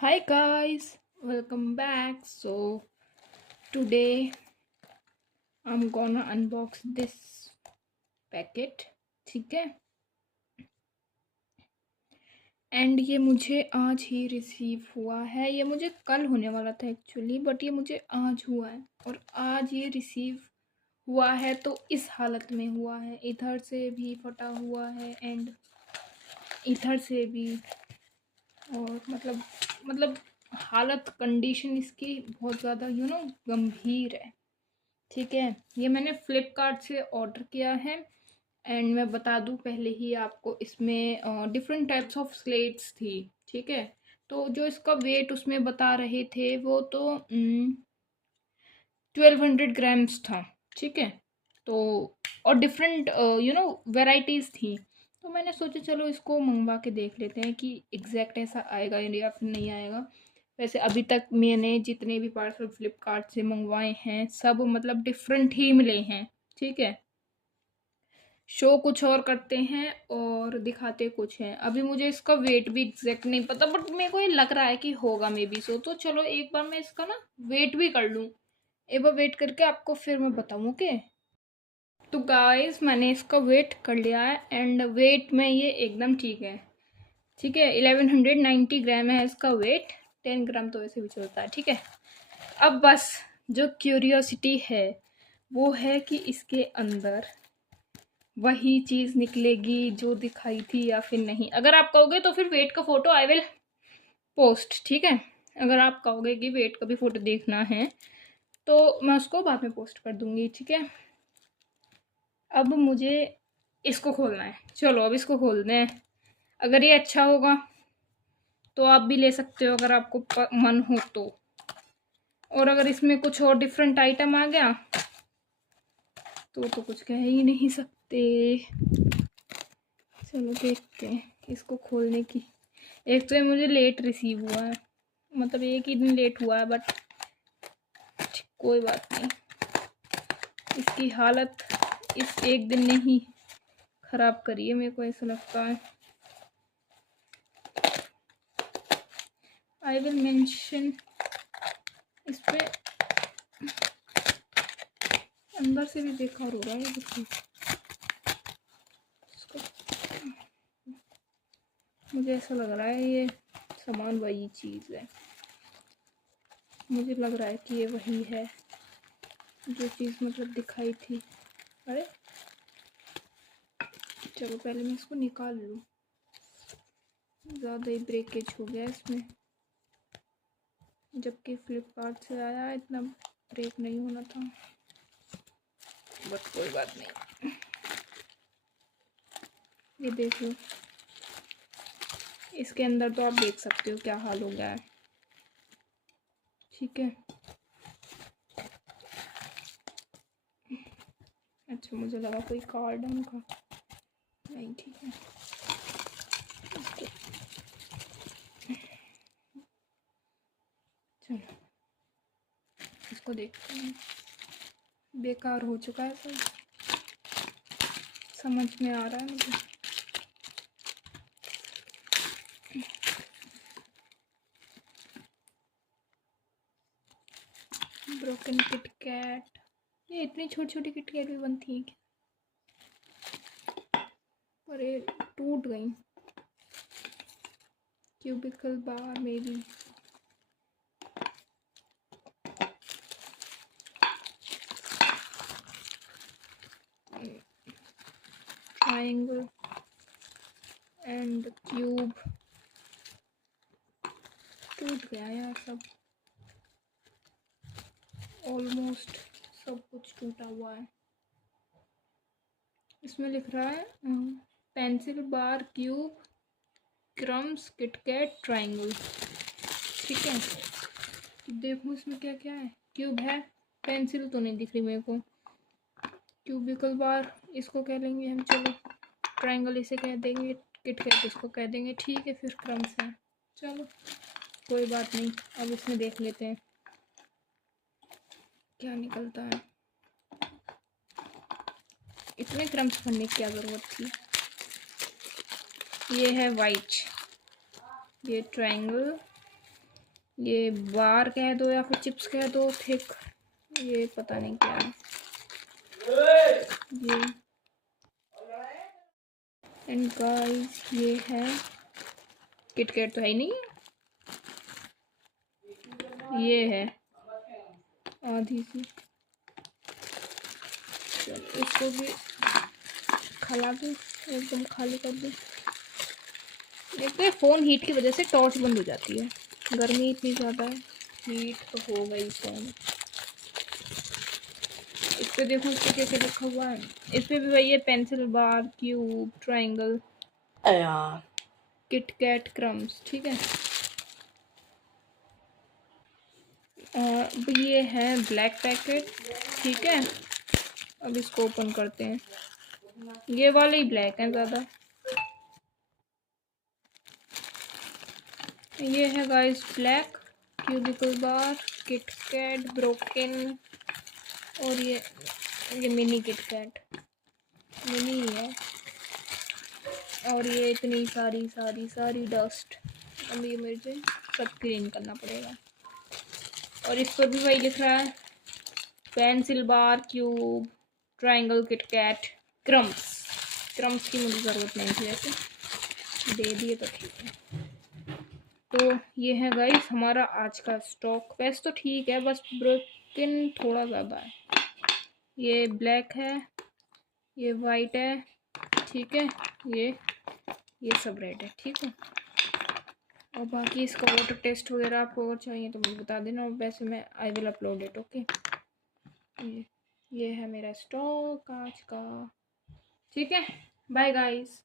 Hi guys, welcome back. So today I'm gonna unbox this packet, ठीक है। And ये मुझे आज ही रिसीव हुआ है। ये मुझे कल होने वाला था एक्चुअली, बट ये मुझे आज हुआ है और आज ये रिसीव हुआ है तो इस हालत में हुआ है। इधर से भी फटा हुआ है एंड इधर से भी, और मतलब हालत कंडीशन इसकी बहुत ज़्यादा गंभीर है, ठीक है। ये मैंने फ्लिपकार्ट से ऑर्डर किया है। एंड मैं बता दूं पहले ही आपको, इसमें डिफरेंट टाइप्स ऑफ स्लेट्स थी, ठीक है। तो जो इसका वेट उसमें बता रहे थे वो तो 1200 ग्राम्स था, ठीक है। तो और डिफरेंट वेराइटीज़ थी। तो मैंने सोचा चलो इसको मंगवा के देख लेते हैं कि एग्जैक्ट ऐसा आएगा या फिर नहीं आएगा। वैसे अभी तक मैंने जितने भी पार्सल फ्लिपकार्ट से मंगवाए हैं सब मतलब डिफरेंट ही मिले हैं, ठीक है। शो कुछ और करते हैं और दिखाते कुछ हैं। अभी मुझे इसका वेट भी एग्जैक्ट नहीं पता, बट मेरे को ये लग रहा है कि होगा मे बी सो। तो चलो एक बार मैं इसका ना वेट भी कर लूँ, एक बार वेट करके आपको फिर मैं बताऊँ, ओके। तो गाइस मैंने इसका वेट कर लिया है एंड वेट में ये एकदम ठीक है, ठीक है। 1190 ग्राम है इसका वेट। 10 ग्राम तो वैसे भी चलता है, ठीक है। अब बस जो क्यूरियोसिटी है वो है कि इसके अंदर वही चीज़ निकलेगी जो दिखाई थी या फिर नहीं। अगर आप कहोगे तो फिर वेट का फ़ोटो आई विल पोस्ट, ठीक है। अगर आप कहोगे कि वेट का भी फ़ोटो देखना है तो मैं उसको बाद में पोस्ट कर दूँगी, ठीक है। अब मुझे इसको खोलना है। चलो अब इसको खोलते हैं। अगर ये अच्छा होगा तो आप भी ले सकते हो अगर आपको मन हो तो। और अगर इसमें कुछ और डिफरेंट आइटम आ गया तो कुछ कह ही नहीं सकते। चलो देखते हैं इसको खोलने की। एक तो ये मुझे लेट रिसीव हुआ है, मतलब एक ही दिन लेट हुआ है, बट कोई बात नहीं। इसकी हालत इस एक दिन ने ही ख़राब करी है, मेरे को ऐसा लगता है। आई विल मेंशन इस पे अंदर से भी बेकार हो रहा है देखो। मुझे ऐसा लग रहा है ये सामान वही चीज़ है। मुझे लग रहा है कि ये वही है जो चीज़ मतलब दिखाई थी। अरे चलो पहले मैं इसको निकाल लूँ, ज़्यादा ही ब्रेकेज हो गया इसमें। जबकि फ्लिपकार्ट से आया इतना ब्रेक नहीं होना था, बट कोई बात नहीं। ये देख लो, इसके अंदर तो आप देख सकते हो क्या हाल हो गया है, ठीक है। अच्छा मुझे लगा कोई कार्ड है उनका, नहीं ठीक है। चलो इसको देखते हैं। बेकार हो चुका है सब, समझ में आ रहा है मुझे। ब्रोकन किटकैट, ये इतनी छोटी छोटी किटकैट भी बनती हैं क्या? और ये टूट गई। क्यूबिकल बार में भी ट्रायंगल एंड क्यूब टूट गया यार सब, ऑलमोस्ट सब कुछ टूटा हुआ है। इसमें लिख रहा है pencil bar cube crumbs KitKat triangle, ठीक है। देखो इसमें क्या क्या है। क्यूब है, पेंसिल तो नहीं दिख रही मेरे को। क्यूबिकल बार इसको कह लेंगे हम, चलो। ट्रायंगल इसे कह देंगे, किटकैट इसको कह देंगे, ठीक है। फिर क्रम्स है, चलो कोई बात नहीं। अब इसमें देख लेते हैं क्या निकलता है। इतने क्रम्स भरने की क्या ज़रूरत थी। ये है वाइट, ये ट्रायंगल ये बार कह दो या फिर चिप्स कह दो, थिक, ये पता नहीं क्या है ये। एंड गाइस ये है किटकैट, तो है ही नहीं है, ये है आधी सी। चलो इसको भी खा दूँ, एकदम खाली कर दूँ। देखते हैं, फ़ोन हीट की वजह से टॉर्च बंद हो जाती है, गर्मी इतनी ज़्यादा है, हीट तो हो गई फ़ोन। इस पे देखो, इस पे कैसे लिखा हुआ है, इस पे भी वही है, pencil bar, cube, triangle, KitKat, crumbs, ठीक है। अब ये है ब्लैक पैकेट, ठीक है। अब इसको ओपन करते हैं, ये वाले ही ब्लैक हैं ज़्यादा। ये है गाइस ब्लैक क्यूबिकल बार, किटकैट, ब्रोकन, और ये मिनी किटकैट, मिनी ही है। और ये इतनी सारी सारी सारी डस्ट, अब ये मुझे सब क्लीन करना पड़ेगा। और इस पर भी वही लिख रहा है, pencil bar, cube, triangle, KitKat, crumbs. Crumbs की मुझे ज़रूरत नहीं थी, वैसे दे दिए तो ठीक है। तो ये है गाइस हमारा आज का स्टॉक, वैसे तो ठीक है, बस ब्रोकन थोड़ा ज़्यादा है। ये ब्लैक है, ये वाइट है, ठीक है, ये सब रेड है, ठीक है। और बाकी इसका वाटर टेस्ट वगैरह आपको अगर चाहिए तो मुझे बता देना, और वैसे मैं I will upload it, okay. ये है मेरा स्टॉक आज का, ठीक है। Bye guys.